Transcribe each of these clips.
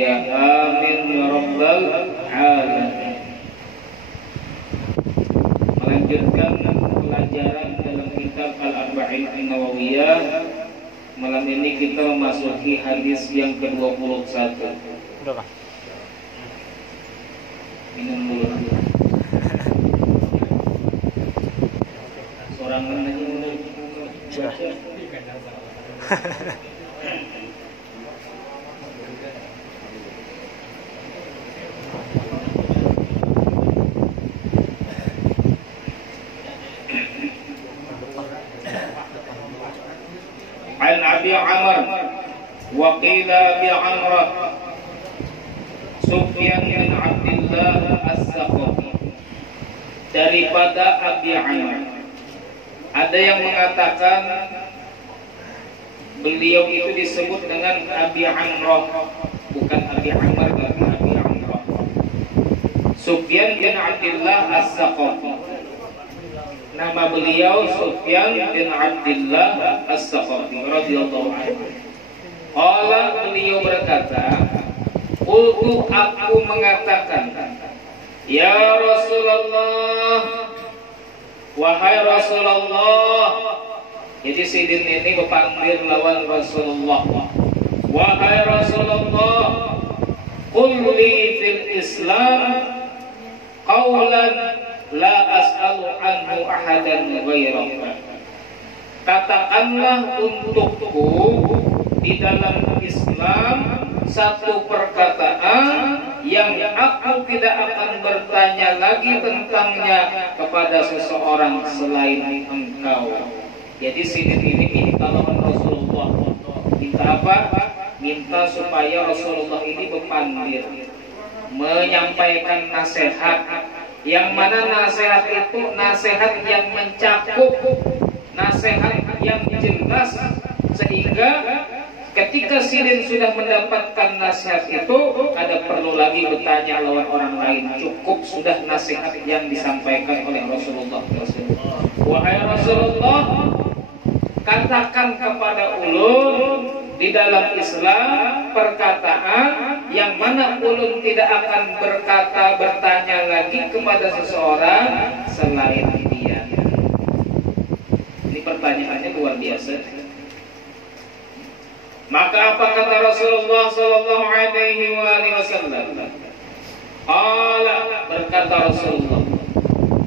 Ya amin ya rabbal alamin. Melanjutkan pelajaran dalam kitab Al-Arba'in An-Nawawiyah. Malam ini kita memasuki hadis yang ke-21. Udah, Pak. Minum dulu. Sorangan aja dulu. Sudah. An Abi Amr wa qila Abi Amrah Sufyan bin Abdullah As-Saqafi. Daripada Abi Amr, ada yang mengatakan beliau itu disebut dengan Abi Amrah, bukan Abi Amr tapi Abi Amrah. Sufyan bin Abdullah As-Saqafi. Nama beliau Sufyan bin Abdullah As-Saqafi radhiyallahu anhu. Qala, beliau berkata, qultu, aku mengatakan, ya Rasulullah, wahai Rasulullah. Jadi sidin ini berpanggil lawan Rasulullah. Wahai Rasulullah, qul li fil Islam qawlan la as'alu anhu ahadan ghairaka. Katakanlah untukku di dalam Islam satu perkataan yang aku tidak akan bertanya lagi tentangnya kepada seseorang selain engkau. Jadi sidin ini minta lawan Rasulullah. Minta apa? Minta supaya Rasulullah ini berpanggil, menyampaikan nasihat. Yang mana nasihat itu nasihat yang mencakup, nasihat yang jelas, sehingga ketika sidin sudah mendapatkan nasihat itu, ada perlu lagi bertanya lawan orang lain. Cukup sudah nasihat yang disampaikan oleh Rasulullah. Wahai Rasulullah, katakan kepada ulun di dalam Islam perkataan yang mana ulun tidak akan bertanya lagi kepada seseorang selain dia. Ini pertanyaannya luar biasa. Maka apa kata Rasulullah sallallahu alaihi wasallam? Qala, berkata Rasulullah,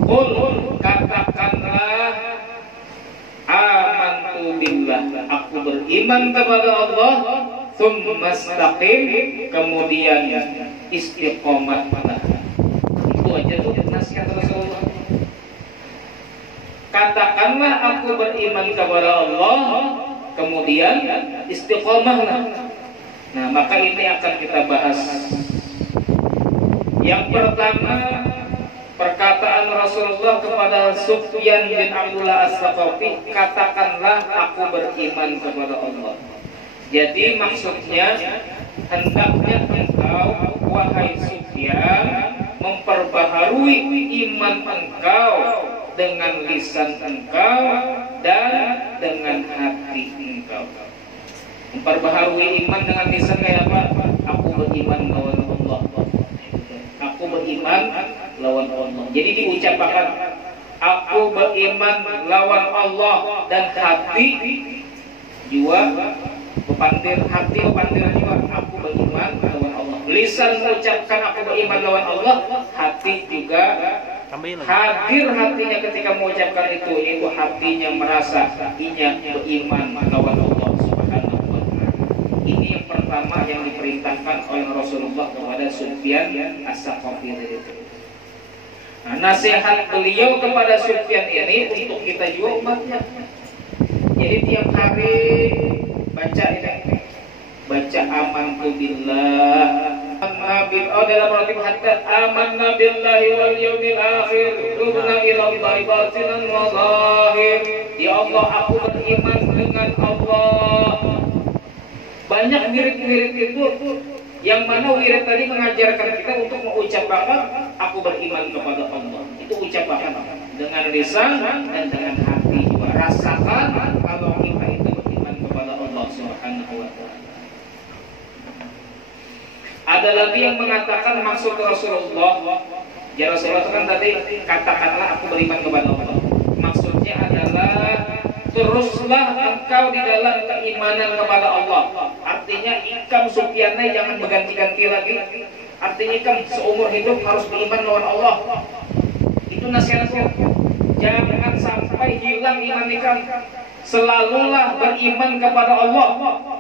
qul, katakanlah, amantu billah, aku beriman kepada Allah, tsumma istaqim, kemudian istiqomahlah. Itu aja tuh nasihat Rasulullah. Katakanlah aku beriman kepada Allah, kemudian istiqomahlah. Nah, maka ini akan kita bahas. Yang pertama, perkataan Rasulullah kepada Sufyan bin Abdullah As-Saqafi, katakanlah aku beriman kepada Allah. Jadi maksudnya, hendaknya engkau, wahai Sufyan, memperbaharui iman engkau dengan lisan engkau dan dengan hati engkau. Memperbaharui iman dengan lisan kayak apa? Aku beriman lawan Allah. Aku beriman lawan Allah. Jadi diucapkan aku beriman lawan Allah, dan hati juga pepandir, hati pepandir juga aku beriman lawan Allah. Lisan mengucapkan aku beriman lawan Allah, hati juga hadir hatinya ketika mengucapkan itu, yaitu hatinya merasa inya beriman lawan Allah Subhanahu wa ta'ala. Ini yang pertama yang diperintahkan oleh Rasulullah kepada Sufyan As-Saqafi. Nah, nasihat beliau kepada Sufyan ini untuk kita juga umatnya. Jadi tiap hari baca ini, baca amantu billah, dalam ratib hatta amanna billahi wal yawmil akhir, tubna ila Allah batinan wa zahir. Ya Allah, aku beriman dengan Allah. Banyak wirid-wirid itu, yang mana wirid tadi mengajarkan kita untuk mengucapkan aku beriman kepada Allah. Itu ucapan dengan lisan dan dengan hati juga. Rasakan kalau kita itu beriman kepada Allah Subhanahu wa ta'ala. Ada lagi yang mengatakan maksud Rasulullah, ya Rasulullah kan tadi katakanlah aku beriman kepada Allah. Maksudnya adalah teruslah engkau di dalam keimanan kepada Allah. Artinya ikam Sufyanai jangan berganti-ganti lagi. Artinya ikam seumur hidup harus beriman lawan Allah. Itu nasihatku. Jangan sampai hilang iman ikam. Selalulah beriman kepada Allah.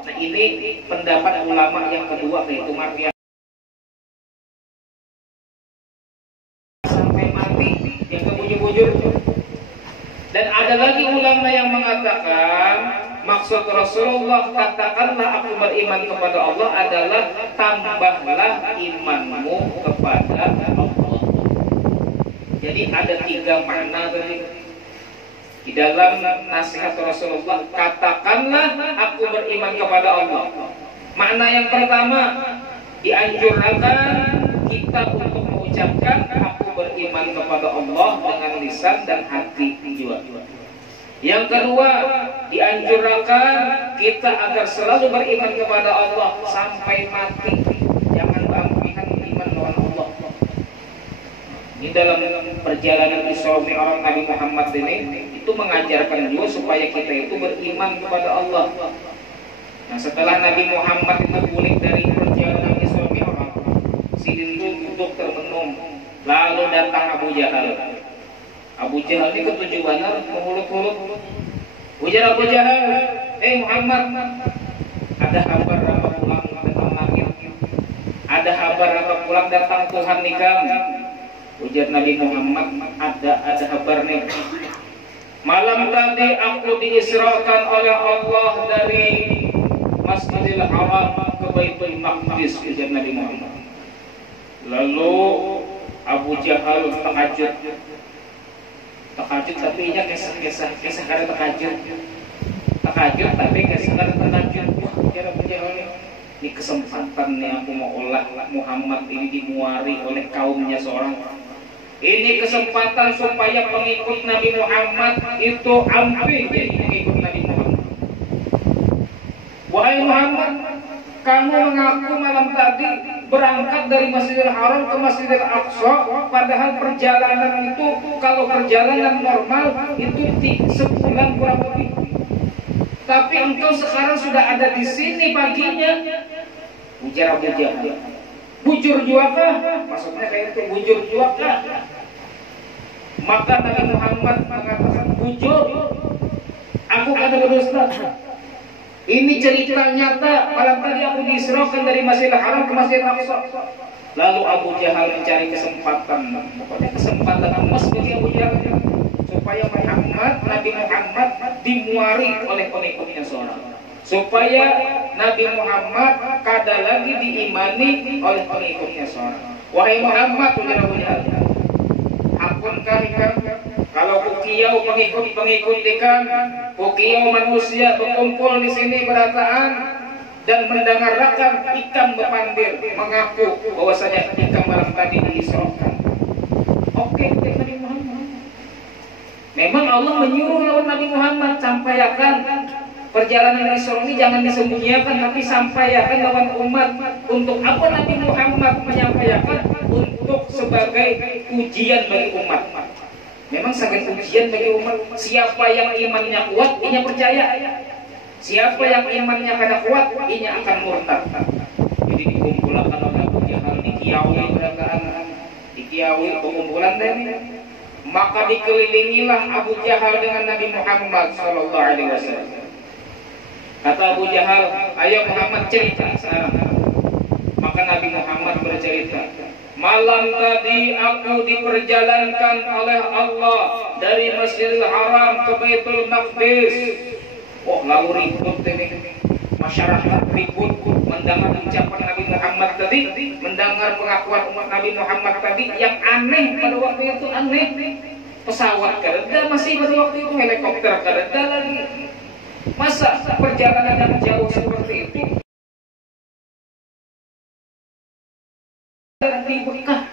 Nah ini pendapat ulama yang kedua, yaitu Martial. Sampai mati yang kebujur-bujur. Dan ada lagi ulama yang mengatakan maksud Rasulullah katakanlah aku beriman kepada Allah adalah tambahlah imanmu kepada Allah. Jadi ada 3 makna tadi di dalam nasihat Rasulullah, katakanlah aku beriman kepada Allah. Makna yang pertama, dianjurkan kita untuk mengucapkan aku beriman kepada Allah dengan lisan dan hati juga. Yang kedua, dianjurkan kita agar selalu beriman kepada Allah sampai mati. Jangan berlebihan iman lawan Allah. Ini dalam perjalanan Isra Mi'raj Nabi Muhammad ini itu mengajarkan juga supaya kita itu beriman kepada Allah. Nah, setelah Nabi Muhammad itu pulih dari perjalanan Isra Mi'raj, sidin itu duduk termenung. Lalu datang Abu Jahal. Abu Jahal ini ketujuannya menghuluk-huluk. Ujar Abu Jahal, Muhammad, ada kabar apa pulang datang langit? Ada kabar apa pulang datang Tuhan nikam? Ujar Nabi Muhammad, ada kabar nih. Malam tadi aku diisrakan oleh Allah dari Masjidil Haram ke Baitul Maqdis, ujar Nabi Muhammad. Lalu Abu Jahal terkejut tapi nya kisah karena terkejut tapi kisah karena terkejut. Wah, ujar Abu Jahal ini kesempatan nih aku mau olah Muhammad ini dimuari oleh kaumnya seorang. Ini kesempatan supaya pengikut Nabi Muhammad itu hampir jadi pengikut Nabi Muhammad. Wahai Muhammad, kamu mengaku malam tadi berangkat dari Masjidil Haram ke Masjidil Aqsa, padahal perjalanan itu kalau perjalanan normal itu sebulan kurang lebih. Tapi engkau sekarang sudah ada di sini paginya. Ujar Abu Jahal. Bujur juakah? Maksudnya kayak itu, bujur juakah? Maka Nabi Muhammad mengatakan, bujur, aku kata berdusta. Ini cerita nyata, malam tadi aku diisrakan dari Masjidil Haram ke Masjidil Aqsa. Lalu Abu Jahal mencari kesempatan emas bagi Abu Jahal supaya Nabi Muhammad dimuari oleh pengikutnya seorang, supaya Nabi Muhammad kada lagi diimani oleh pengikutnya seorang. Wahai Muhammad, ujar Abu Jahal, ampunkah ikan kalau kukiau pengikut ikan, kukiau manusia berkumpul di sini berataan dan mendengarkan ikan berpandir mengaku bahwasanya ikan malam tadi diisrakan. Oke, Nabi Muhammad. Memang Allah menyuruh lawan Nabi Muhammad, sampaikan perjalanan Isra ini jangan disembunyikan, tapi sampaikan lawan umat. Untuk apa Nabi Muhammad menyampaikan? Untuk sebagai ujian bagi umat. Memang sangat ujian bagi umat. Siapa yang imannya kuat, inya percaya. Siapa yang imannya kada kuat, inya akan murtad. Jadi dikumpulkan oleh Abu Jahal, dikiawi pengumpulan dan maka dikelilingilah Abu Jahal dengan Nabi Muhammad sallallahu alaihi wasallam. Kata Abu Jahal, ayo Muhammad cerita sekarang. Maka Nabi Muhammad bercerita, malam tadi aku diperjalankan oleh Allah dari Masjidil Haram ke Baitul Maqdis. Oh, lalu ribut ini, masyarakat ribut mendengar ucapan Nabi Muhammad tadi, mendengar pengakuan umat Nabi Muhammad tadi yang aneh pada waktu itu aneh. Pesawat kereta masih pada waktu itu, helikopter kereta lagi. Masa perjalanan yang jauh seperti itu? Di Mekah.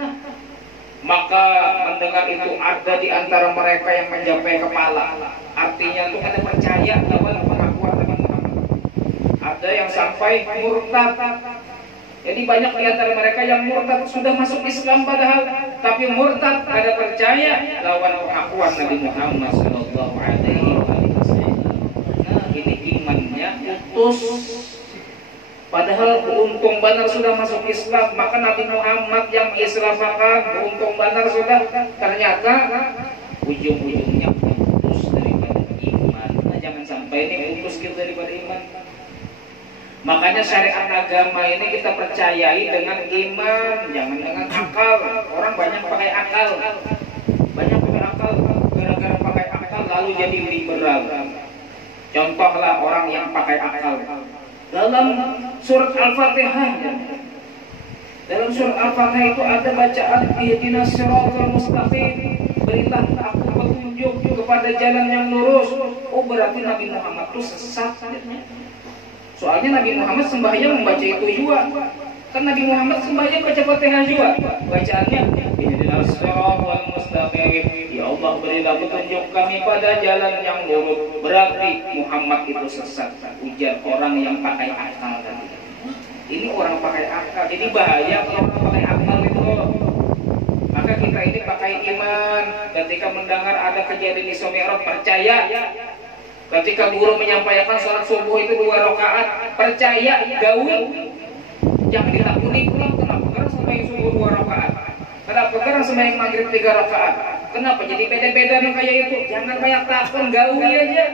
Maka mendengar itu ada di antara mereka yang mencapai kepala. Artinya itu ada percaya lawan pengakuan Nabi Muhammad. Ada yang sampai murtad. Jadi banyak di antara mereka yang murtad sudah masuk Islam padahal, tapi murtad ada percaya lawan pengakuan Nabi Muhammad sallallahu alaihi wasallam. Nah, ini imannya putus. Padahal beruntung benar sudah masuk Islam, maka Nabi Muhammad yang Islamkan beruntung benar sudah, ternyata ujung-ujungnya putus daripada iman. Nah, jangan sampai ini putus kita daripada iman. Makanya syariat agama ini kita percayai dengan iman, jangan dengan akal. Orang banyak pakai akal, gara-gara pakai akal lalu jadi liberal. Contohlah orang yang pakai akal. Dalam surat Al-Fatihah, itu ada bacaan ihdinas siratal mustaqim, berilah aku petunjuk kepada jalan yang lurus. Oh, berarti Nabi Muhammad itu sesat. Soalnya Nabi Muhammad sembahyang membaca itu juga. Kan Nabi Muhammad sembahyang baca Fatihah juga. Bacaannya ihdinas siratal mustaqim. Ya Allah, berilah petunjuk kami pada jalan yang lurus. Berarti Muhammad itu sesat. Ujar orang yang pakai akal tadi. Ini orang pakai akal. Jadi bahaya kalau orang pakai akal itu. Maka kita ini pakai iman. Ketika mendengar ada kejadian Isra Mi'raj, percaya. Ketika guru menyampaikan sholat subuh itu 2 rakaat, percaya, gaul. Jangan ditakuni pulang. Kenapa? Karena sampai subuh 2 rakaat. Kenapa? Karena sembahyang maghrib 3 rakaat. Kenapa? Jadi beda-beda nih kayak itu. Jangan banyak takon, gauli aja.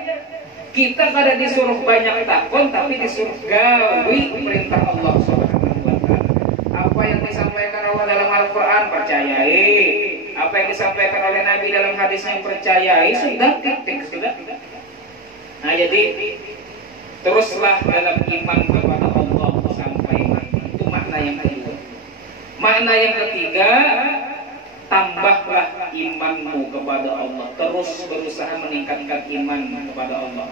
Kita kada disuruh banyak takon, tapi disuruh gauli perintah Allah Subhanahu wa taala. Apa yang disampaikan Allah dalam Al-Qur'an, percayai. Apa yang disampaikan oleh Nabi dalam hadisnya, percayai. Sudah, titik, sudah. Nah, jadi teruslah dalam iman kepada Allah sampai mati. Itu makna yang kedua. Makna yang ketiga, tambahlah imanmu kepada Allah. Terus berusaha meningkatkan iman kepada Allah.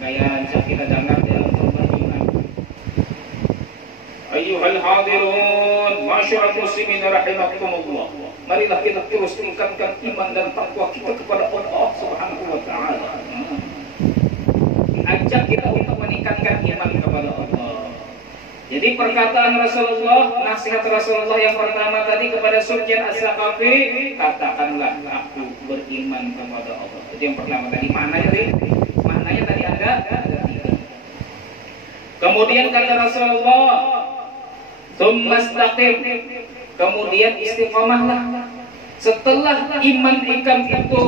Kayak kita dengar dalam Al-Quran. Ayyuhal hadirun, masyarakat muslimin rahimakumullah. Marilah kita terus tingkatkan iman dan takwa kita kepada Allah Subhanahu wa taala. Ajak kita untuk meningkatkan iman kepada Allah. Jadi perkataan Rasulullah, nasihat Rasulullah yang pertama tadi kepada Sufyan As-Saqafi, katakanlah aku beriman kepada Allah. Itu yang pertama tadi. Maknanya tadi ada 3. Kemudian kata Rasulullah, tsumastaqim. Kemudian istiqomahlah. Setelah iman ikam itu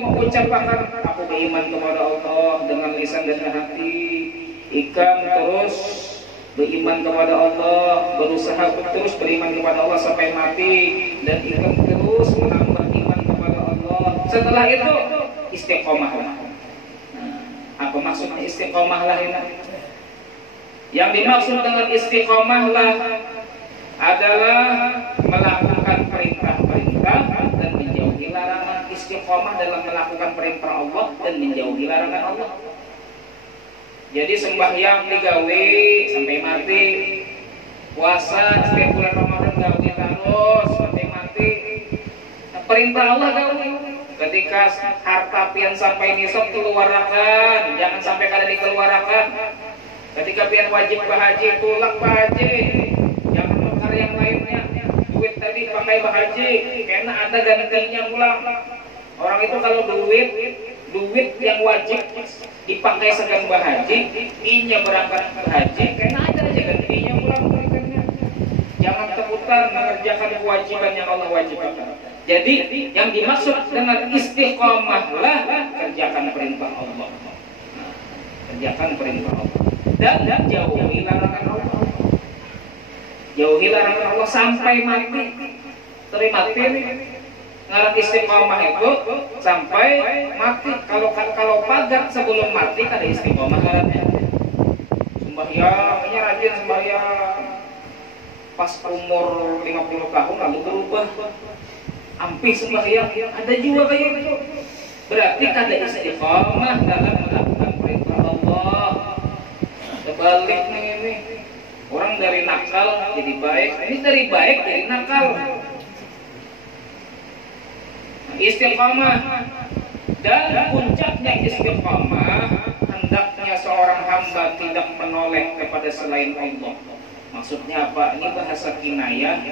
mengucapkan aku beriman kepada Allah dengan lisan dan hati, ikam terus beriman kepada Allah, berusaha terus beriman kepada Allah sampai mati, dan ikam terus menambah iman kepada Allah. Setelah itu istiqomahlah. Apa maksudnya istiqomahlah ini? Yang dimaksud dengan istiqomahlah adalah melakukan perintah-perintah dan menjauhi larangan. Istiqomah dalam melakukan perintah Allah dan menjauhi larangan Allah. Jadi sembahyang digawe sampai mati, puasa setiap bulan Ramadan gawe terus sampai mati. Perintah Allah gawe. Ketika harta pian sampai nisab keluarkan, jangan sampai kada dikeluarkan. Ketika pian wajib bahaji, tulak bahaji, jangan tukar yang lainnya. Duit tadi pakai bahaji, karena ada gantinya pulang. Orang itu kalau duit yang wajib dipakai sedang bahaji, inya berangkat haji, karena ada aja gantinya pulang berikannya. Jangan teputan mengerjakan kewajiban yang Allah wajibkan. Jadi yang dimaksud dengan istiqomahlah, kerjakan perintah Allah. Kerjakan perintah Allah. Dan jauhi larangan Allah. Jauhi larangan Allah sampai mati. Terima mati. Ngaran istiqomah itu sampai mati. Kalau padat sebelum mati kada istiqomah ngarannya. Sembahyangnya rajin sembahyang. Pas umur 50 tahun lalu berubah. Ampih sembahyang, ada juga kayak gitu. Berarti kada istiqomah dalam melakukan perintah Allah. Sebalik nih ini. Orang dari nakal jadi baik, ini dari baik jadi nakal. Istiqomah, dan puncaknya istiqomah hendaknya hendaknya seorang hamba tidak menoleh kepada selain Allah. Maksudnya apa? Ini bahasa kinayah.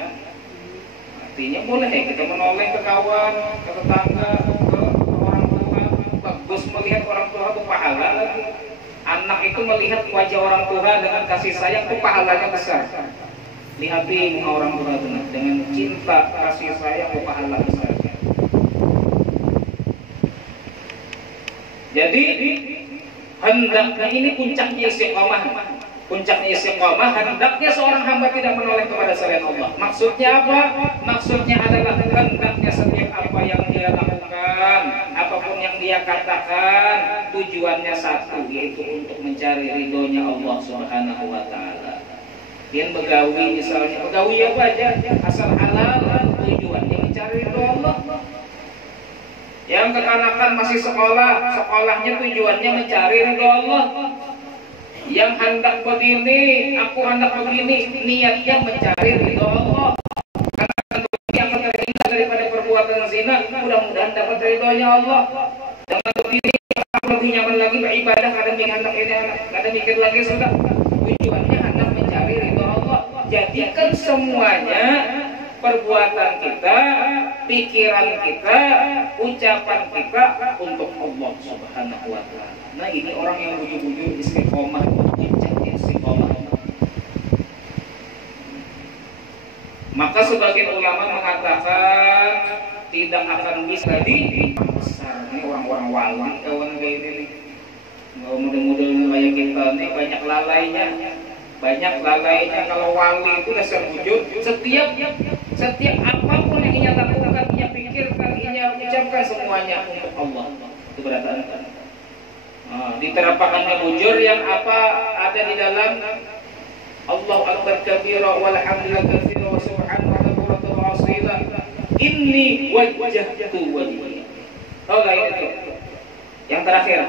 Artinya boleh kita menoleh ke kawan, ke tetangga, ke orang tua. Bagus melihat orang tua itu pahala lagi. Anak itu melihat wajah orang tua dengan kasih sayang itu pahalanya besar. Lihati muka orang tua dengan cinta, kasih sayang itu pahala besar. Jadi hendaknya ini puncaknya istiqomah. Puncaknya istiqomah hendaknya seorang hamba tidak menoleh kepada selain Allah. Maksudnya apa? Maksudnya adalah hendaknya setiap apa yang dia lakukan, apapun yang dia katakan, tujuannya satu, yaitu untuk mencari ridhonya Allah Subhanahu wa taala. Dia begawi misalnya, begawi apa aja, asal halal, tujuannya mencari ridho Allah. Yang kekanakan masih sekolah, sekolahnya tujuannya mencari ridho Allah. Yang hendak begini, aku hendak begini, niatnya mencari ridho Allah. Karena tentunya akan terhindar daripada perbuatan zina, mudah-mudahan dapat ridhonya Allah. Dengan begini, lebih nyaman lagi beribadah, kadang mikir lagi sudah. Tujuannya hendak mencari ridho Allah. Jadikan semuanya perbuatan kita, pikiran kita, ucapan kita untuk Allah Subhanahu wa taala. Nah, ini orang yang bujur-bujur istiqomah, puncaknya istiqomah. Maka sebagian ulama mengatakan tidak akan bisa besar nih orang-orang wali kawan kayak ini nih. Mudah-mudahan kayak kita nih banyak lalainya. Banyak lalainya kalau wali itu dasar bujur. Setiap apapun yang ia lakukan, ia pikirkan, ia ucapkan semuanya untuk Allah. Itu berarti diterapkannya bujur yang apa ada di dalam Allahu akbar kabira walhamdulillah katsira wa subhanallahi bukratan wa asila. Inni wajjahtu wajhi. Oh itu. Yang terakhir,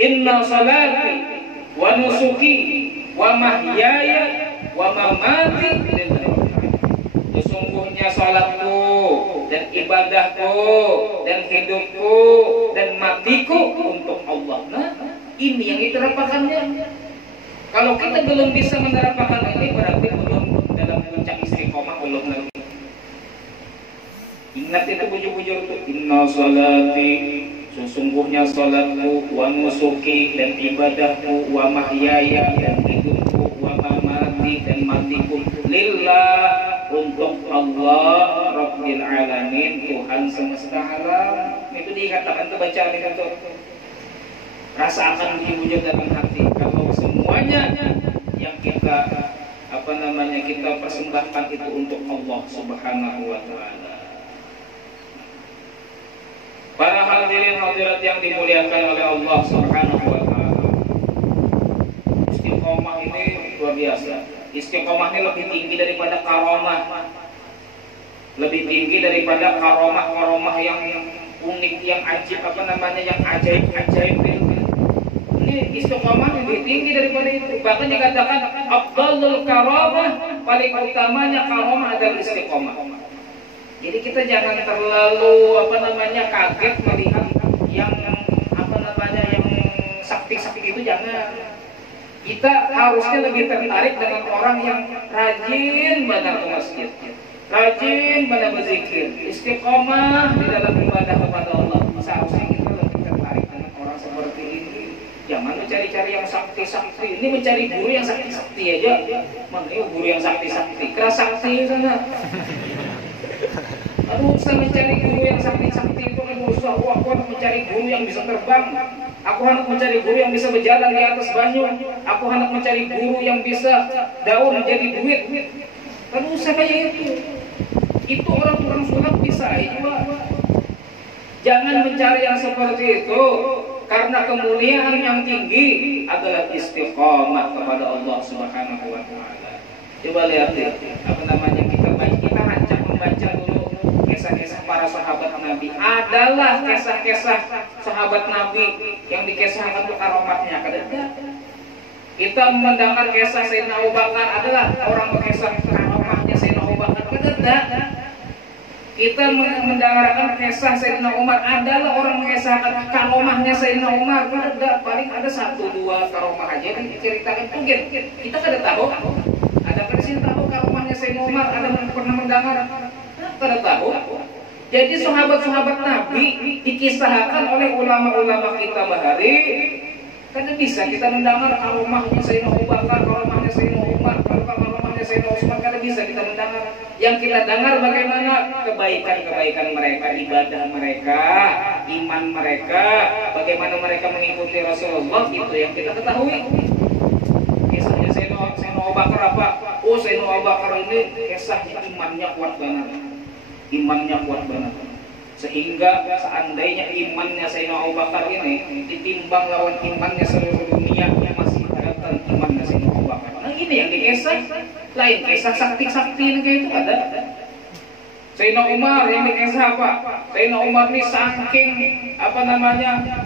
inna salati wa nusuki wa mahyaya wa mamati lillahi. Sesungguhnya salatku dan ibadahku dan hidupku dan matiku untuk Allah. Nah, ini yang diterapkannya. Kalau kita belum bisa menerapkan ini, berarti belum dalam puncak istiqomah, belum lagi. Ingat itu bujur-bujur itu. Inna salati, sesungguhnya salatku, wa nusuki dan ibadahku, wa mahyaya dan hidupku, wa mamati dan matiku lillah, untuk Allah Rabbil Alamin, Tuhan semesta alam. Itu dikatakan bacaan itu. Rasakan bujur dalam hati. Kalau semuanya yang kita kita persembahkan itu untuk Allah Subhanahu wa taala. Para hadirin hadirat yang dimuliakan oleh Allah Subhanahu wa taala. Istiqomah ini luar biasa. Istiqomah ini lebih tinggi daripada karomah. Lebih tinggi daripada karomah yang unik, yang ajib, yang ajaib. Ini istiqomah lebih tinggi daripada itu. Bahkan dikatakan afdalul karamah, paling utamanya karomah adalah istiqomah. Jadi kita jangan terlalu kaget melihat yang yang sakti-sakti itu, jangan. Kita harusnya lebih tertarik dengan orang yang rajin benar ke masjid, rajin benar berzikir, istiqomah di dalam ibadah kepada Allah. Seharusnya kita lebih tertarik dengan orang seperti ini. Jangan mencari-cari yang sakti-sakti. Ini mencari guru yang sakti-sakti aja. Mana guru yang sakti-sakti? Keras sakti sana. Aduh, saya mencari guru yang sakti-sakti itu susah. Aku harus mencari guru yang bisa terbang. Aku hendak mencari guru yang bisa berjalan di atas banyu. Aku hendak mencari guru yang bisa daur menjadi duit. Kan usah kayak itu. Itu orang-orang sulap bisa juga. Jangan mencari yang seperti itu, karena kemuliaan yang tinggi adalah istiqomah kepada Allah Subhanahu wa taala. Coba lihat kita rancang membaca dulu kisah-kisah para sahabat Nabi. Adalah kisah-kisah sahabat Nabi yang dikisahkan untuk karomatnya. Kita mendengar kisah Sayyidina Abu Bakar adalah orang berkisah karomatnya Sayyidina Abu Bakar. Kita mendengarkan kisah Sayyidina Umar, adalah orang mengisahkan karomahnya Sayyidina Umar. Ada paling ada 1-2 karomah aja yang diceritakan. Mungkin kita kada tahu. Ada di sini tahu karomahnya Sayyidina Umar? Ada pernah mendengar? Kada tahu. Jadi sahabat-sahabat Nabi dikisahkan oleh ulama-ulama kita bahari. Kada bisa kita mendengar karomahnya Sayyidina Abu Bakar, karomahnya Sayyidina Umar, karomahnya Sayyidina Utsman. Kada bisa kita mendengar. Yang kita dengar bagaimana kebaikan-kebaikan mereka, ibadah mereka, iman mereka, bagaimana mereka mengikuti Rasulullah, itu yang kita ketahui. Kisahnya Sayyidina Abu Bakar apa? Oh, Sayyidina Abu Bakar ini kisahnya imannya kuat banget. Imannya kuat banget. Sehingga seandainya imannya Sayyidina Abu Bakar ini ditimbang lawan imannya seluruh dunia, masih ada imannya Sayyidina Abu Bakar. Nah, ini yang dikisah. Lain kisah sakti-sakti kayak itu ada. Sayyidina Umar yang dikisah apa? Sayyidina Umar ini saking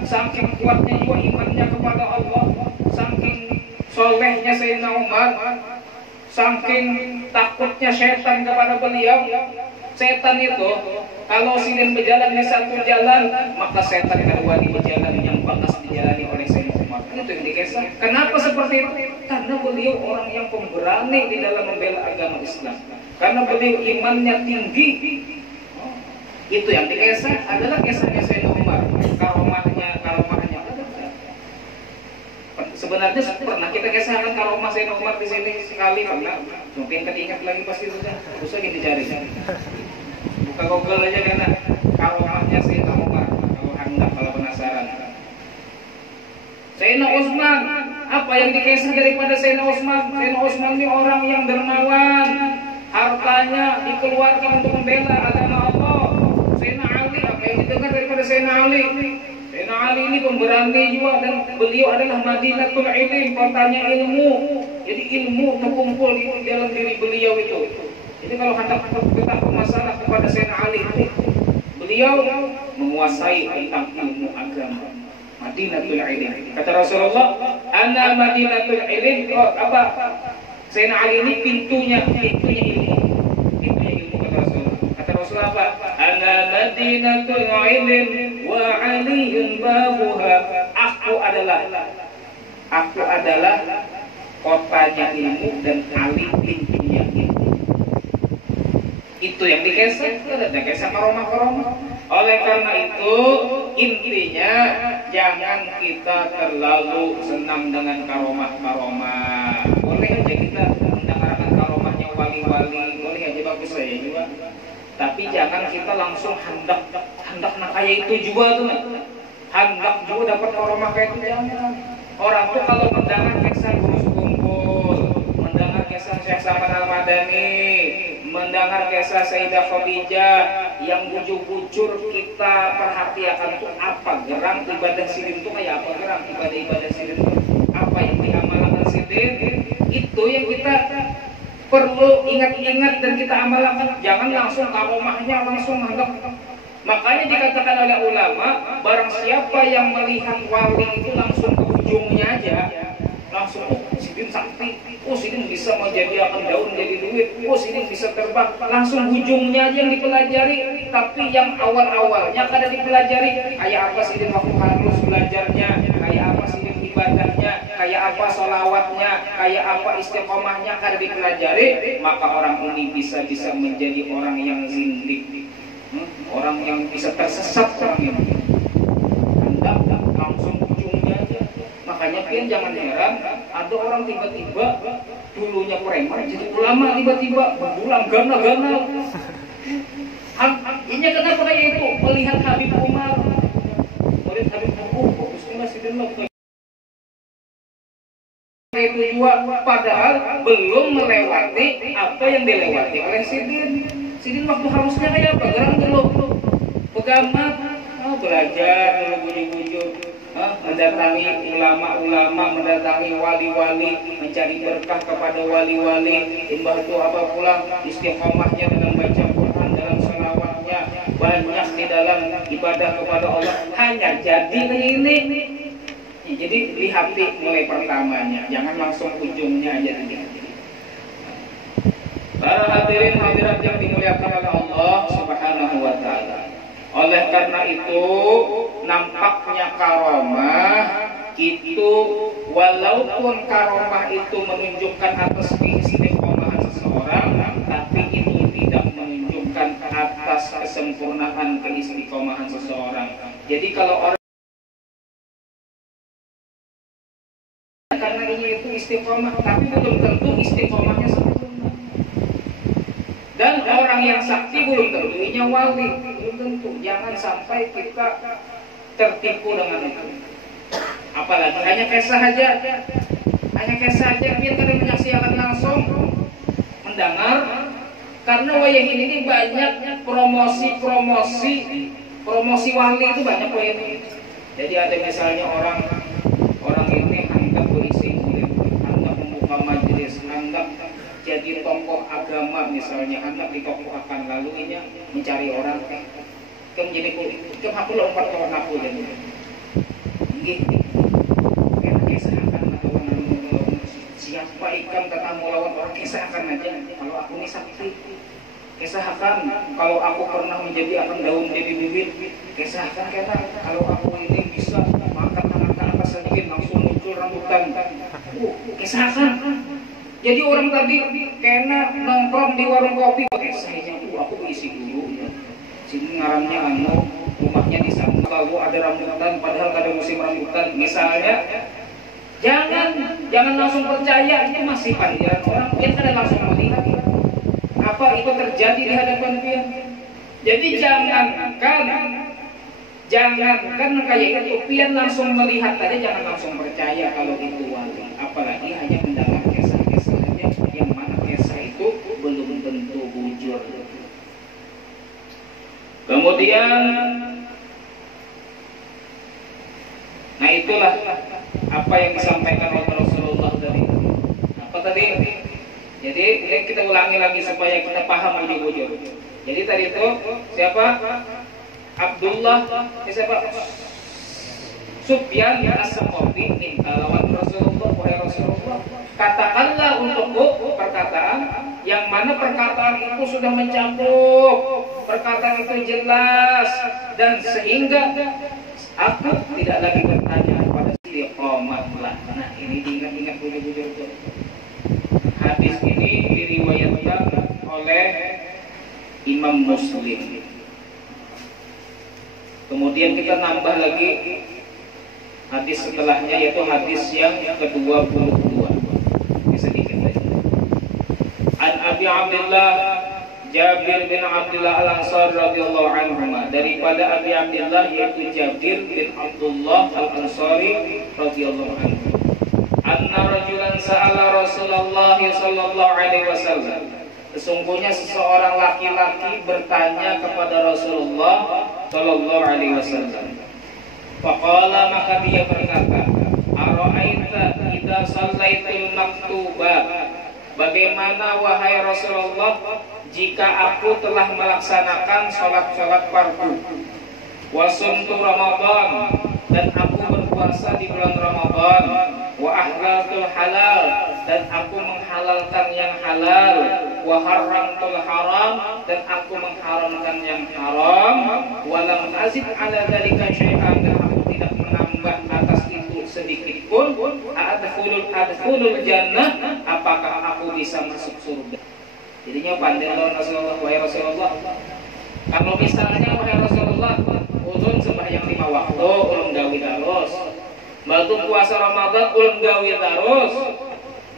saking kuatnya juga imannya kepada Allah, saking solehnya Sayyidina Umar, saking takutnya setan kepada beliau. Setan itu kalau sidin berjalan di satu jalan, maka setan kedua di berjalan yang bakas dijalani oleh Sayyidina Umar. Itu yang dikisah. Kenapa seperti itu? Karena beliau orang yang pemberani di dalam membela agama Islam. Karena beliau imannya tinggi. Itu yang dikisah adalah kisahnya Sayyidina Umar. Karomahnya. Sebenarnya pernah kita kisahkan karomah Sayyidina Umar di sini sekali, pernah. Mungkin keingat lagi pasti sudah. Usah kita cari. Buka Google aja karena karomahnya Sayyidina Umar. Kalau Anda kalau penasaran. Sayyidina Utsman, apa yang dikisah daripada Sayyidina Utsman? Sayyidina Utsman ini orang yang dermawan, hartanya dikeluarkan untuk membela agama Allah. Sayyidina Ali, apa yang didengar daripada Sayyidina Ali? Sayyidina Ali ini pemberani juga, dan beliau adalah Madinatul Ilm, kotanya ilmu. Jadi ilmu terkumpul di dalam diri beliau itu. Jadi kalau hendak bertanya masalah kepada Sayyidina Ali, beliau menguasai tentang ilmu agama. Madinatul Ilm. Kata Rasulullah, "Ana Madinatul Ilm." Oh, apa? Sayyidina Ali ini pintunya ilmu. Pintunya ilmu kata Rasulullah. Kata Rasulullah apa? "Ana Madinatul Ilm wa Aliyun babuha." Aku adalah kotanya ilmu dan Ali pintunya ilmu. Itu yang dikisah, ada kisah karomah-karomah. Oleh karena itu, intinya jangan kita terlalu senang dengan karomah-karomah. Boleh aja kita mendengarkan karomahnya wali-wali, boleh aja, bagus saya juga. Tapi jangan kita langsung hendak nak kayak itu juga tuh. Hendak juga dapat karomah kayak itu, jangan. Orang tuh kalau mendengar kisah Guru Kumpul, mendengar kisah Syekh Saman Al-Madani, mendengar kisah Sayyidah Khadijah, yang bujur-bujur kita perhatikan itu apa gerang ibadah sidin itu, kayak apa gerang ibadah sidin itu, apa yang diamalkan sidin, itu yang kita perlu ingat-ingat dan kita amalkan. Jangan langsung karomahnya langsung hendak. Makanya dikatakan oleh ulama, barang siapa yang melihat wali itu langsung ke ujungnya aja, langsung, oh sidin sakti, oh sidin bisa menjadikan daun jadi duit, oh sidin bisa terbang, langsung ujungnya aja yang dipelajari. Tapi yang awal-awalnya kada dipelajari, kayak apa sidin waktu harus belajarnya, kayak apa sidin ibadahnya, kayak apa sholawatnya, kayak apa istiqomahnya, kada dipelajari, maka orang ini bisa menjadi orang yang zindik, orang yang bisa tersesat orang ini. Hendak langsung ujungnya aja. Makanya pian jangan heran ada orang tiba-tiba dulunya preman jadi ulama, tiba-tiba berbulan gana-gana. Ini kenapa kayak itu? Melihat Habib Umar, melihat Habib Umar, bagusnya sidin lah itu juga, padahal belum melewati apa yang dilewati oleh sidin. Sidin waktu harusnya kayak apa? Gerang dulu pegamat, belajar dulu bujur-bujur, mendatangi ulama-ulama, mendatangi wali-wali, mencari berkah kepada wali-wali. Imbah itu apa pula istiqomahnya dengan baca Quran, dalam salawatnya, banyak di dalam ibadah kepada Allah. Hanya jadi ini. Jadi lihati mulai pertamanya, jangan langsung ujungnya aja dilihat. Para hadirin hadirat yang dimuliakan oleh Allah Subhanahu Oleh karena itu nampaknya karomah itu, walaupun karomah itu menunjukkan atas keistiqomahan seseorang, tapi itu tidak menunjukkan atas kesempurnaan keistiqomahan seseorang. Jadi kalau orang karena ini itu istiqomah, tapi belum tentu istiqomahnya sempurna. Dan orang yang sakti belum tentu ini wali, belum tentu. Jangan sampai kita tertipu dengan itu. Apalagi hanya kisah saja, biar kalian menyaksikan langsung, mendengar. Karena wayah ini banyak promosi wali itu banyak wayah ini. Jadi ada misalnya orang ini hendak berisi kulit, hendak membuka majelis, hendak jadi tokoh agama misalnya, hendak ditokohkan, lalu ini mencari orang menjadi kulit, aku lompat lawan aku jadi. Siapa ikan kata mau lawan orang, kisahkan aja. Kalau aku ini sakti, kisahkan. Kalau aku pernah menjadi akan daun jadi bibit, kisahkan kata. Kalau aku ini bisa makan tangan ke atas sedikit langsung muncul rambutan, kisahkan. Jadi orang tadi kena nongkrong di warung kopi, kisahnya aku isi dulu. Sini ngaramnya rumahnya di sana, lalu ada rambutan padahal ada musim rambutan misalnya. Jangan langsung percaya, ini masih pandiran orang, dia kan langsung melihat apa itu terjadi di hadapan dia. Jadi jangankan kayak itu, pian langsung melihat tadi, jangan langsung percaya kalau itu wali. Apalagi hanya mendengar kisah-kisahnya, yang mana kisah itu belum tentu bujur. Kemudian, nah itulah apa yang disampaikan oleh Rasulullah tadi. Apa tadi? Jadi ini kita ulangi lagi supaya kita paham bujur-bujur. Jadi tadi itu siapa? Abdullah, siapa? Sufyan as-Saqafi minta lawan Rasulullah, wahai Rasulullah, katakanlah untukku perkataan yang mana perkataan itu sudah mencakup, perkataan itu jelas, dan sehingga aku tidak lagi bertanya pada istiqomah. Nah ini diingat-ingat bujur-bujur itu. Hadis ini diriwayatkan oleh Imam Muslim. Kemudian kita nambah lagi hadis setelahnya, yaitu hadis yang ke-22. Sedikit lagi. An Abi Abdullah Jabir bin Abdullah Al-Ansari radhiyallahu anhu, daripada Abi Abdullah yaitu Jabir bin Abdullah Al-Ansari radhiyallahu anhu, anna rajulan sa'ala Rasulullah sallallahu alaihi wasallam, sesungguhnya seseorang laki-laki bertanya kepada Rasulullah sallallahu alaihi wasallam. Faqala, maka dia berkata, ara'aita idza shallaitul maktubat, bagaimana wahai Rasulullah jika aku telah melaksanakan sholat-sholat fardu, wa sumtu Ramadan, dan aku berpuasa di bulan Ramadan, wa ahlaltul halal, dan aku menghalalkan yang halal, wa haramtul haram, dan aku mengharamkan yang haram, wa lam azid ala dzalika syai'an, dan aku tidak menambah atas itu sedikit pun, adkhulul jannah, apakah aku bisa masuk surga? Jadinya pandai lawan Rasulullah, wahai Rasulullah, kalau misalnya wahai Rasulullah ulun sembahyang 5 waktu, ulun gawi terus, batu puasa Ramadan ulun gawi terus,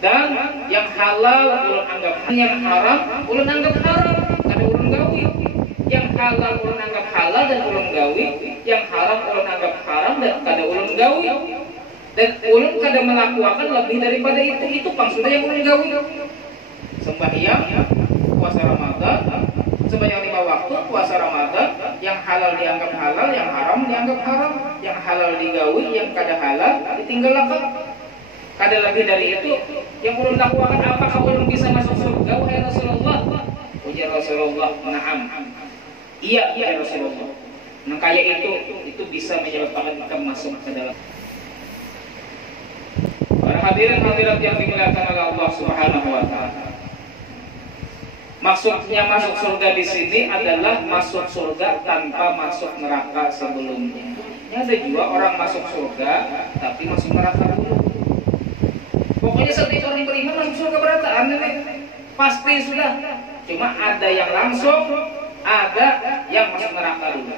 dan yang halal ulun anggap halal, yang haram ulun anggap haram, kada ulun gawi. Yang halal ulun anggap halal dan ulun gawi, yang haram ulun anggap haram dan kada ulun gawi. Dan ulun kada melakukan lebih daripada itu maksudnya yang ulun gawi. Sembahyang puasa Ramadan, sembahyang 5 waktu puasa Ramadan, yang halal dianggap halal, yang haram dianggap haram, yang halal digawi, yang kada halal ditinggalkan. Kada lebih dari itu yang ulun lakukan. Apakah ulun bisa masuk surga wahai Rasulullah? Ujar Rasulullah, na'am. Iya ya Rasulullah. Nah kayak itu bisa menyebabkan kita masuk ke dalam. Para hadirin hadirat yang dimuliakan oleh Allah Subhanahu wa taala. Maksudnya masuk surga di sini adalah masuk surga tanpa masuk neraka sebelumnya. Ini ada juga orang masuk surga tapi masuk neraka dulu. Pokoknya setiap orang beriman masuk surga berataan pasti sudah. Cuma ada yang langsung, ada yang masuk neraka dulu.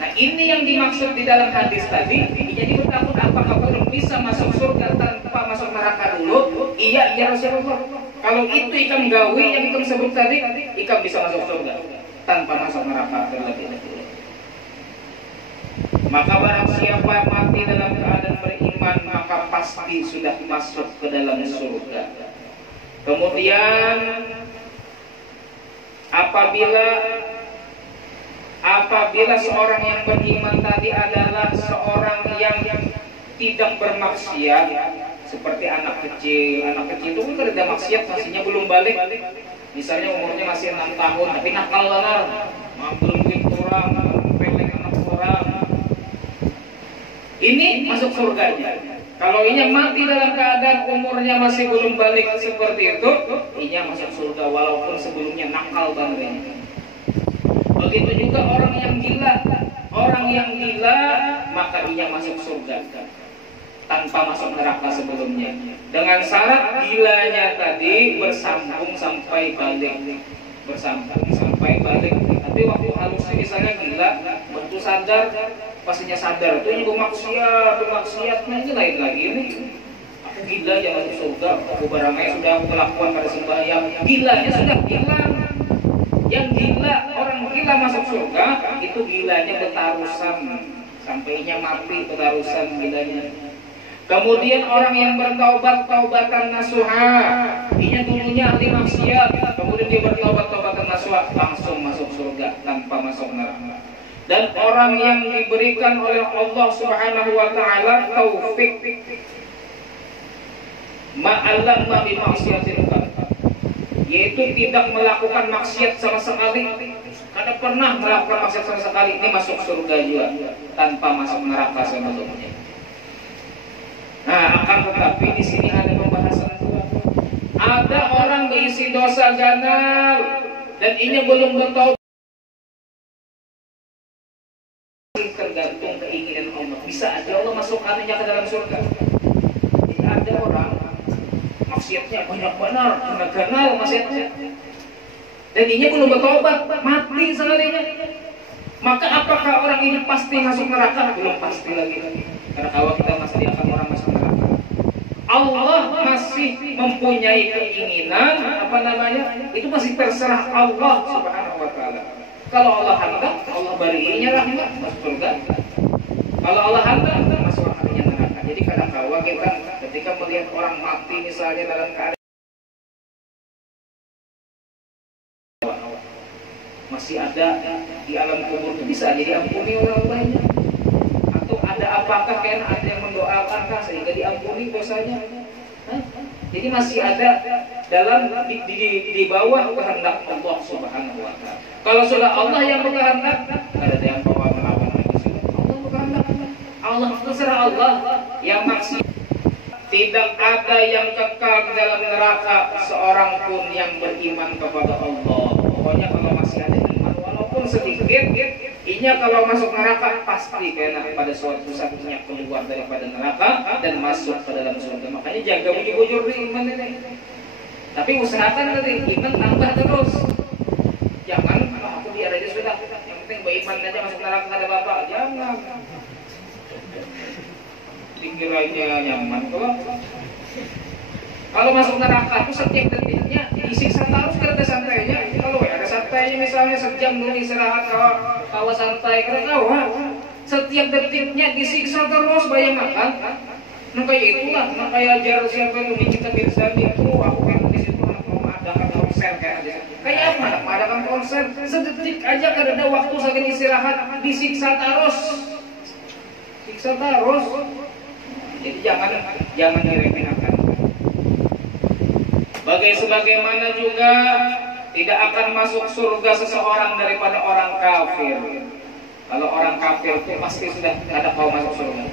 Nah ini yang dimaksud di dalam hadis tadi. Jadi bertakut apakah belum bisa masuk surga tanpa masuk neraka dulu? Iya Rasulullah. Kalau itu ikam gawi yang ikam sebut tadi, ikam bisa masuk surga tanpa masuk neraka terlebih dahulu. Maka barang siapa mati dalam keadaan beriman, maka pasti sudah masuk ke dalam surga. Kemudian apabila seorang yang beriman tadi adalah seorang yang tidak bermaksiat, seperti anak kecil itu kan ada maksiat, masihnya belum balik. Misalnya umurnya masih 6 tahun tapi nakal banget, ngambil duit orang, pelek anak orang. Ini masuk surganya. Kalau ini mati dalam keadaan umurnya masih belum balik seperti itu, ini masuk surga walaupun sebelumnya nakal banget. Begitu juga orang yang gila, maka dia masuk surga tanpa masuk neraka sebelumnya. Dengan syarat gilanya tadi bersambung sampai balik. Tapi waktu halusnya misalnya gila, waktu sadar, pastinya sadar itu ini bermaksiatnya ini lain lagi ini. Aku gila ya masuk surga, aku barangnya sudah aku melakukan pada sembahyang, gilanya sudah hilang. Yang gila, orang gila masuk surga itu gilanya bertarusan sampainya mati, bertarusan gilanya. Kemudian orang yang bertaubat taubatan nasuha, dia dulunya ahli maksiat, kemudian dia bertaubat taubatan nasuha, langsung masuk surga tanpa masuk neraka. Dan orang yang diberikan oleh Allah Subhanahu wa taala taufik ma'allam bi maksiatil yaitu tidak melakukan maksiat sama sekali, karena pernah melakukan maksiat sama sekali, ini masuk surga juga tanpa masuk neraka sebelumnya. Nah, akan tetapi di sini ada pembahasan juga. Ada orang berisi dosa ganal dan ini belum bertaubat. Tergantung keinginan Allah. Bisa aja Allah masukkannya ke dalam surga. Jadi ada orang maksiatnya banyak benar, ganal maksiatnya. Dan ini belum bertobat, mati sekalinya. Maka apakah orang ini pasti masuk neraka? Belum pasti lagi. Karena kalau kita masih akan orang masuk neraka. Allah masih mempunyai keinginan, itu masih terserah Allah Subhanahu wa taala. Kalau Allah hendak, Allah berinya rahmat masuk surga. Kalau Allah hendak, masuk hatinya neraka. Jadi kadang-kadang kita ketika melihat orang mati misalnya dalam keadaan masih ada di alam kubur itu bisa jadi ampuni orang banyak. Atau ada apakah karena ada yang mendoakan sehingga diampuni dosanya? Jadi masih ada dalam di bawah kehendak Allah Subhanahu wa taala. Kalau sudah Allah yang berkehendak, ada yang bawa melawan lagi. Allah berkehendak. Allah terserah Allah yang maksud. Tidak ada yang kekal di dalam neraka seorang pun yang beriman kepada Allah. Pokoknya kalau masih ada iman walaupun sedikit, inya kalau masuk neraka pasti karena pada suatu saatnya keluar daripada neraka dan masuk ke dalam surga. Makanya jaga bujur di iman ini. Tapi usahakan tadi iman tambah terus. Jangan aku biar aja sudah. Yang penting beriman aja masuk neraka ada bapak. Jangan. Pikirannya nyaman kalau masuk neraka itu setiap detiknya disiksa terus kerja santainya. Kalau ada santainya misalnya sejam dulu istirahat kawa santai kerja setiap detiknya disiksa terus bayangkan. Nah kayak itulah, nah kayak ajar siapa yang kita bisa itu aku kan di situ mau adakan konser kayak apa? Adakan konser sedetik aja kada ada waktu saking istirahat disiksa terus. Siksa terus. Jadi jangan diremehkan. Sebagaimana juga tidak akan masuk surga seseorang daripada orang kafir. Kalau orang kafir itu pasti sudah ada kau masuk surga.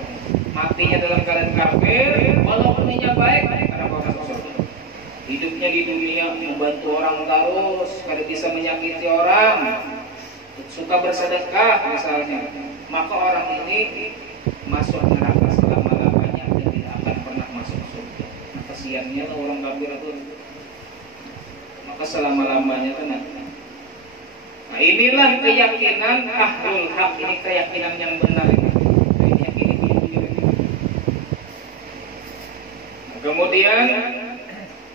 Matinya dalam keadaan kafir, walaupun niatnya baik, ada kau masuk surga. hidupnya di dunia membantu orang terus, kada bisa menyakiti orang, suka bersedekah misalnya, maka orang ini masuk neraka selama-lamanya dan tidak akan pernah masuk surga. Nah, kasihannya lah orang kafir itu, maka selama-lamanya tenang. Nah, inilah keyakinan ahlul haq, ini keyakinan yang benar ini. Kemudian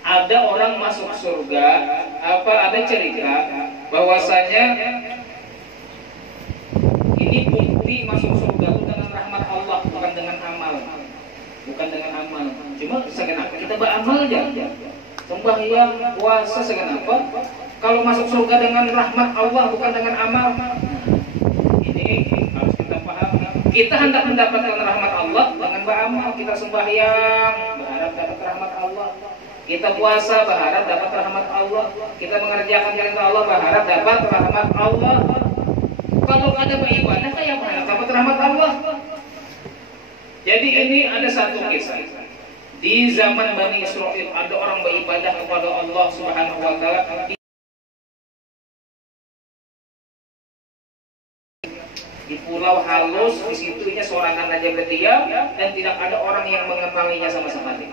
ada orang masuk surga, ada cerita bahwasanya ini bukti masuk surga itu dengan rahmat Allah, bukan dengan amal, bukan dengan amal. Cuma segenap kita beramal aja, sembahyang, puasa segenap. Kalau masuk surga dengan rahmat Allah, bukan dengan amal, ini harus kita pahami. Kita hendak mendapatkan rahmat Allah dengan beramal. Kita sembahyang berharap dapat rahmat Allah, kita puasa berharap dapat rahmat Allah, kita mengerjakan perintah Allah berharap dapat rahmat Allah. Kalau ada beribadah kayak mana dapat rahmat Allah? Jadi ini ada satu kisah. Di zaman Bani Israil ada orang beribadah kepada Allah Subhanahu wa taala di pulau halus, di situnya sorangan aja berdiam dan tidak ada orang yang mengenalinya sama sekali.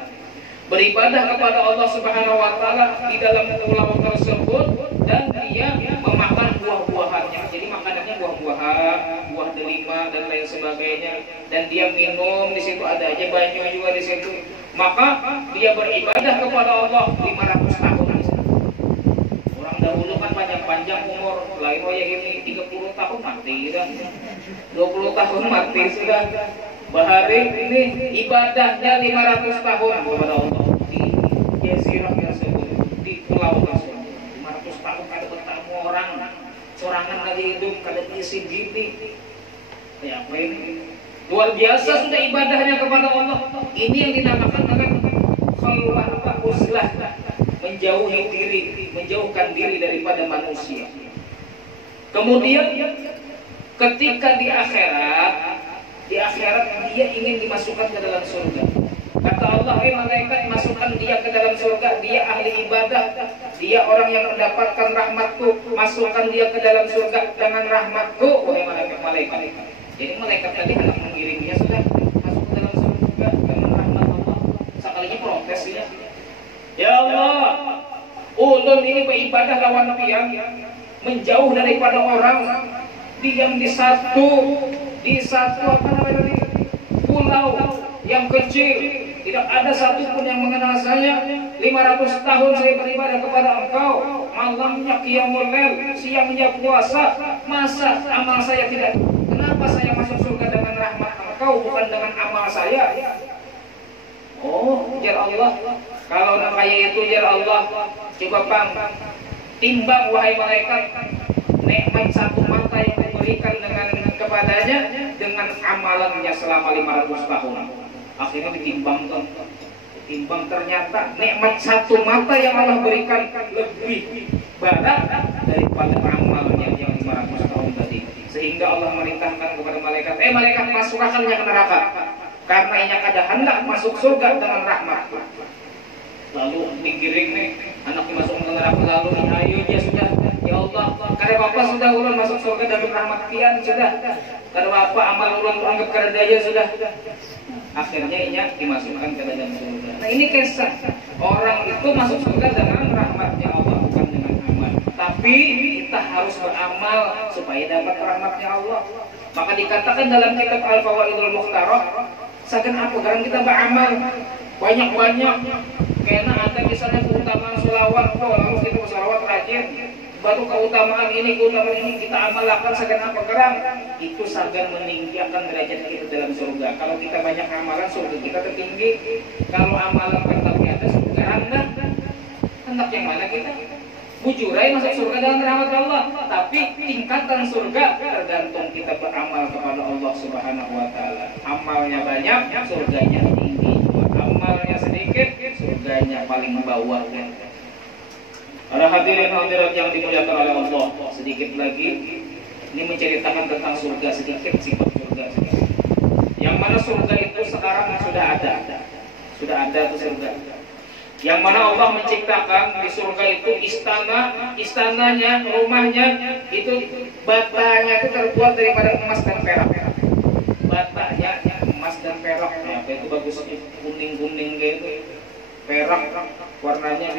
Beribadah kepada Allah Subhanahu wa taala di dalam pulau tersebut dan dia memakan buah-buahannya. Jadi makanannya buah-buahan, buah delima dan lain sebagainya, dan dia minum di situ, ada aja banyu juga di situ. Maka dia beribadah kepada Allah 500 tahun. Orang dahulu kan panjang-panjang umur, lain waya ini 30 tahun mati sudah. 20 tahun mati sudah. Bahari ini ibadahnya 500 tahun kepada Allah di jazirah tersebut, di pulau tersebut. 500 tahun kada bertemu orang, sorangan lagi hidup, kada isi gini. Ya apa ini? Luar biasa sudah ibadahnya kepada Allah. Ini yang dinamakan dengan khalwah, uzlah, menjauhi diri, menjauhkan diri daripada manusia. Kemudian ketika di akhirat dia ingin dimasukkan ke dalam surga. Kata Allah, malaikat masukkan dia ke dalam surga, dia ahli ibadah, dia orang yang mendapatkan rahmatku, masukkan dia ke dalam surga dengan rahmatku, wahai malaikat. Jadi malaikat tadi hendak mengirimnya sudah masuk ke dalam surga dengan rahmat Allah. Sekalinya protes dia. Ya Allah, ulun ini beribadah lawan tiang, menjauh daripada orang, diam di satu apa namanya pulau yang kecil, tidak ada satupun yang mengenal saya. 500 tahun saya beribadah kepada engkau, malamnya qiyamul lail, siangnya puasa, masa amal saya tidak? Kenapa saya masuk surga dengan rahmat engkau bukan dengan amal saya? Oh, jar Allah, kalau nak kaya itu jar Allah, coba timbang wahai malaikat nikmat satu mata yang diberikan dengan kepadanya dengan amalannya selama 500 tahun. Akhirnya ditimbang, ternyata nikmat satu mata yang Allah berikan lebih banyak daripada amalnya yang 500 tahun tadi. Sehingga Allah merintahkan kepada malaikat, malaikat masukkannya ke neraka, karena ia kada hendak masuk surga dengan rahmat. Lalu digiring nih anaknya masuk ke neraka, lalu ayo dia sudah, ya Allah, kada apa sudah ulun masuk surga dari rahmat kian sudah, kada apa amal ulun anggap kada daya sudah. Akhirnya ia dimasukkan ke dalam surga. Nah ini kisah orang itu masuk surga dengan rahmatnya Allah, bukan dengan amal. Tapi kita harus beramal supaya dapat rahmatnya Allah. Maka dikatakan dalam kitab Al-Fawaidul Mukhtarah, saken apa garang kita beramal banyak-banyak. Karena ada misalnya keutamaan selawat, lalu kita selawat rajin, baru keutamaan ini kita amalkan sagan apa gerang, itu sagan meninggikan derajat kita dalam surga. Kalau kita banyak amalan, surga kita tertinggi. Kalau amalan kita ada surga rendah, hendak yang mana kita? Bujurai masuk surga dengan rahmat Allah, tapi tingkatan surga tergantung kita beramal kepada Allah Subhanahu wa taala. Amalnya banyak, surganya tinggi. Amalnya sedikit, surganya paling bawah. Para hadirin hadirat yang dimuliakan oleh Allah, sedikit lagi ini menceritakan tentang surga, sedikit sifat surga sedikit. Yang mana surga itu sekarang sudah ada tuh surga. Yang mana Allah menciptakan di surga itu istananya, rumahnya itu batanya itu terbuat daripada emas dan perak. Batanya emas dan perak, ya, itu bagus, kuning-kuning gitu. Perak warnanya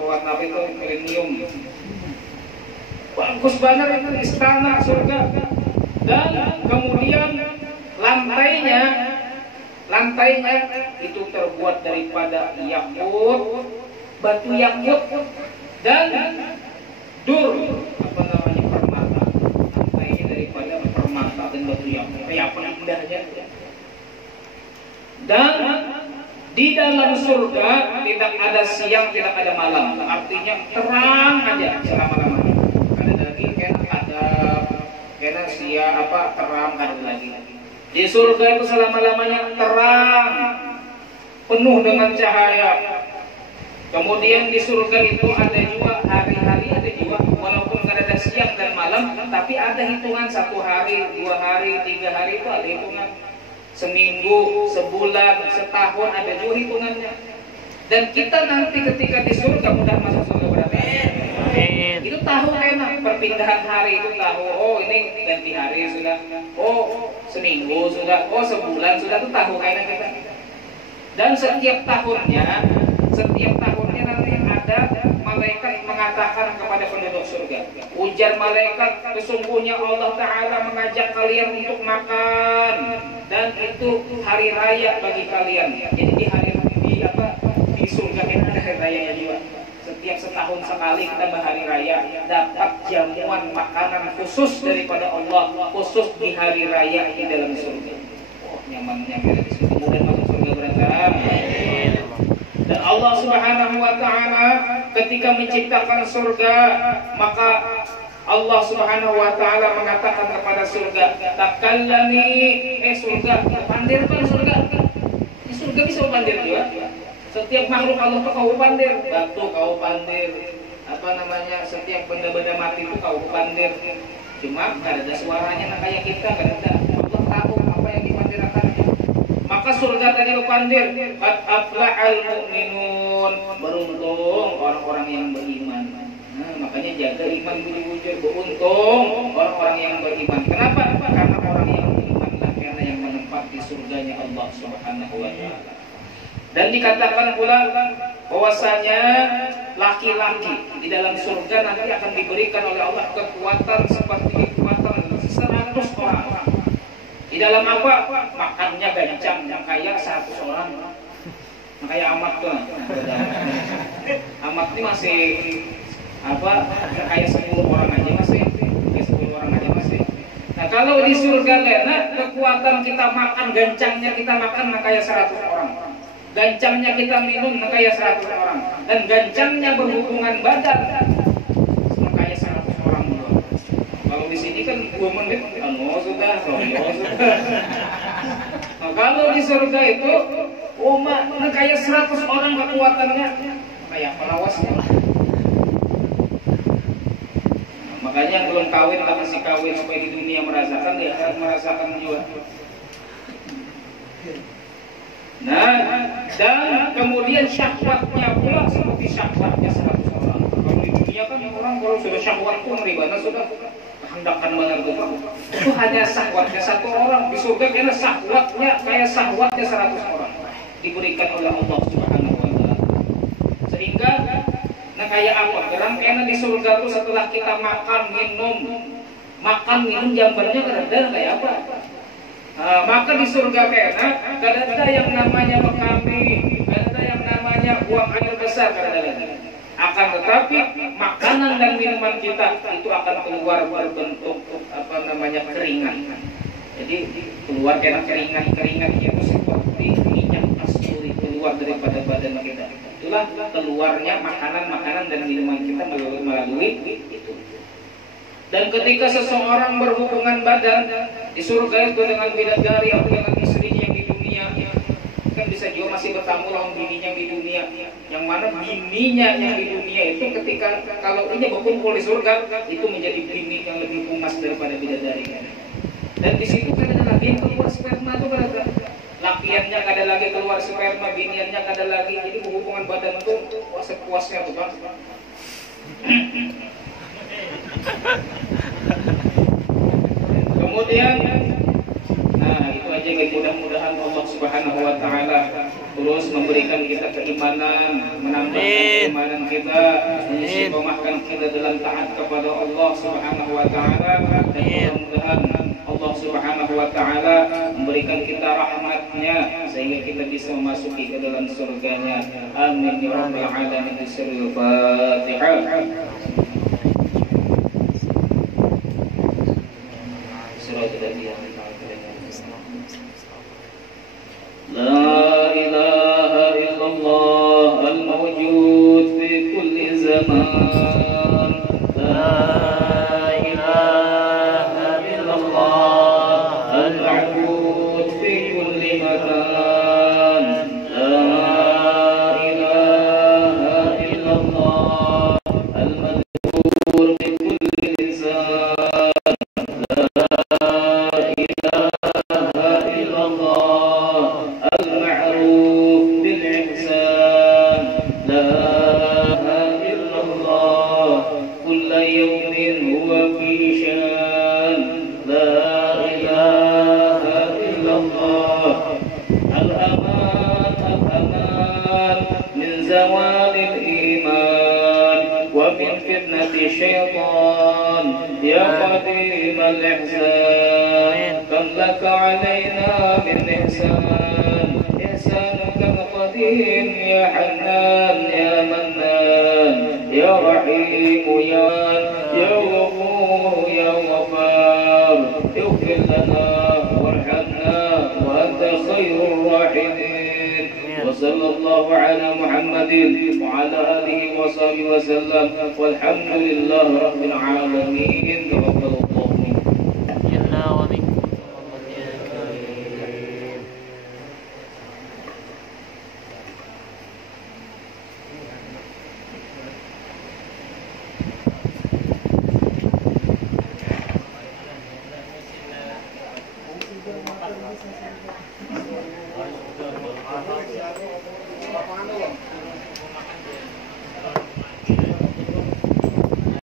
warna apa itu milenium. Bagus banget itu istana surga. Dan kemudian lantainya itu terbuat daripada yakut, batu yakut dan dur, apa namanya, permata. Lantainya daripada permata dan batu yakut. Kayak apa indahnya. Dan di dalam surga tidak ada siang, tidak ada malam. Artinya terang aja selama-lamanya. Ada lagi kan ada terang ada lagi. Di surga itu selama-lamanya terang, penuh dengan cahaya. Kemudian di surga itu ada juga hari-hari, ada juga walaupun tidak ada siang dan malam, tapi ada hitungan 1 hari, 2 hari, 3 hari itu ada hitungan. Seminggu, sebulan, setahun ada juga hitungannya. Dan kita nanti ketika di surga mudah masuk surga berapa? Itu tahu enak, perpindahan hari itu tahu. Oh ini ganti hari sudah. Oh seminggu sudah. Oh sebulan sudah, itu tahu enak kita. Dan setiap tahunnya nanti ada malaikat mengatakan kepada penduduk surga. Ujar malaikat, sesungguhnya Allah Ta'ala mengajak kalian untuk makan. Dan itu hari raya bagi kalian. Jadi di surga itu ada hari raya juga. Setiap setahun sekali kita berhari raya, dapat jamuan makanan khusus daripada Allah, khusus di hari raya di dalam surga. Oh nyamannya kita di surga, mudah masuk surga berantam. Dan Allah Subhanahu wa Ta'ala ketika menciptakan surga, maka Allah Subhanahu wa Ta'ala mengatakan kepada surga, takallani, surga, pandir kan surga. Di surga bisa pandir juga. Setiap makhluk Allah itu kau pandir, batu kau pandir, setiap benda-benda mati itu kau pandir. Cuma tidak ada suaranya, kayak kita tidak ada. Allah tahu apa yang dipandirkan. Maka surga tadi kepandir, qad aflahal mu'minun, beruntung orang-orang yang beriman. Nah, makanya jaga iman budi-budi, beruntung orang-orang yang beriman. Kenapa? Karena orang yang beriman lah, karena yang menempati surganya Allah Subhanahu wa Ta'ala. Dan dikatakan pula bahwasanya laki-laki di dalam surga nanti akan diberikan oleh Allah kekuatan seperti kekuatan 100 orang. Di dalam apa? Makannya gancang, kayak 100 orang. Kayak Amat tuh. Amat ini masih kayak 10 orang aja masih. Kayak 10 orang aja masih. Nah, kalau di surga lena kekuatan kita makan, gancangnya kita makan kayak 100 orang. Gancangnya kita minum kayak 100 orang. Dan gancangnya berhubungan badan kayak 100 orang. Kalau di sini kan 2 menit, sudah. Nah, kalau di surga itu, kayak 100 orang kekuatannya, kayak penawasnya. Nah, makanya yang belum kawin, lah kasih kawin supaya di dunia merasakan, dia harus merasakan juga. Nah, dan kemudian syahwatnya pula seperti syahwatnya 100 orang. Kalau di dunia kan orang kalau sudah syahwat pun ribana sudah hendakan benar itu. Itu hanya syahwatnya 1 orang. Di surga karena syahwatnya kayak syahwatnya 100 orang diberikan oleh Allah Subhanahu wa Ta'ala. Sehingga kayak apa? Karena di surga itu setelah kita makan minum jambannya kadang kayak apa? Maka di surga karena tidak ada yang namanya bekami, tidak ada yang namanya buang air besar kadang-kadang. Akan tetapi makanan dan minuman kita itu akan keluar berbentuk keringat. Jadi keluar karena keringat itu seperti minyak kasturi keluar daripada badan kita. Itulah keluarnya makanan dan minuman kita melalui itu. Dan ketika seseorang berhubungan badan di surga itu dengan bidadari atau dengan istrinya yang di dunia, kan bisa juga masih bertamu lawan bininya di dunia. Yang mana bininya yang di dunia itu ketika kalau ini berkumpul di surga itu menjadi bini yang lebih pumas daripada bidadari. Dan di situ kan ada lagi yang keluar sperma itu berada. lakiannya kada lagi keluar sperma, biniannya kada lagi, jadi hubungan badan tuh puas-puasnya tuh Bang. Kemudian nah itu aja, mudah-mudahan Allah Subhanahu wa taala terus memberikan kita keimanan, menambah keimanan kita, menyimpulkan kita dalam taat kepada Allah Subhanahu wa taala, dan mudah-mudahan Allah Subhanahu wa taala memberikan kita rahmatnya sehingga kita bisa memasuki ke dalam surganya. Amin ya rabbal alamin. Al-Fatihah. La ilaha illallah al-mawjud fi kulli zaman. La ilaha illallah al-ma'bud fi kulli makan. La ilaha illallah al-madhkur fi kulli lisan. زوال الإيمان ومن فتنة الشيطان يا قديم الإحسان كم لك علينا من إحسان إحسانك القديم يا حنان يا منان يا رحيم يا غفور يا غفار اغفر لنا وارحمنا وأنت خير الراحمين. وصلى الله على محمد وعلى آله وصحبه وسلم والحمد لله رب العالمين.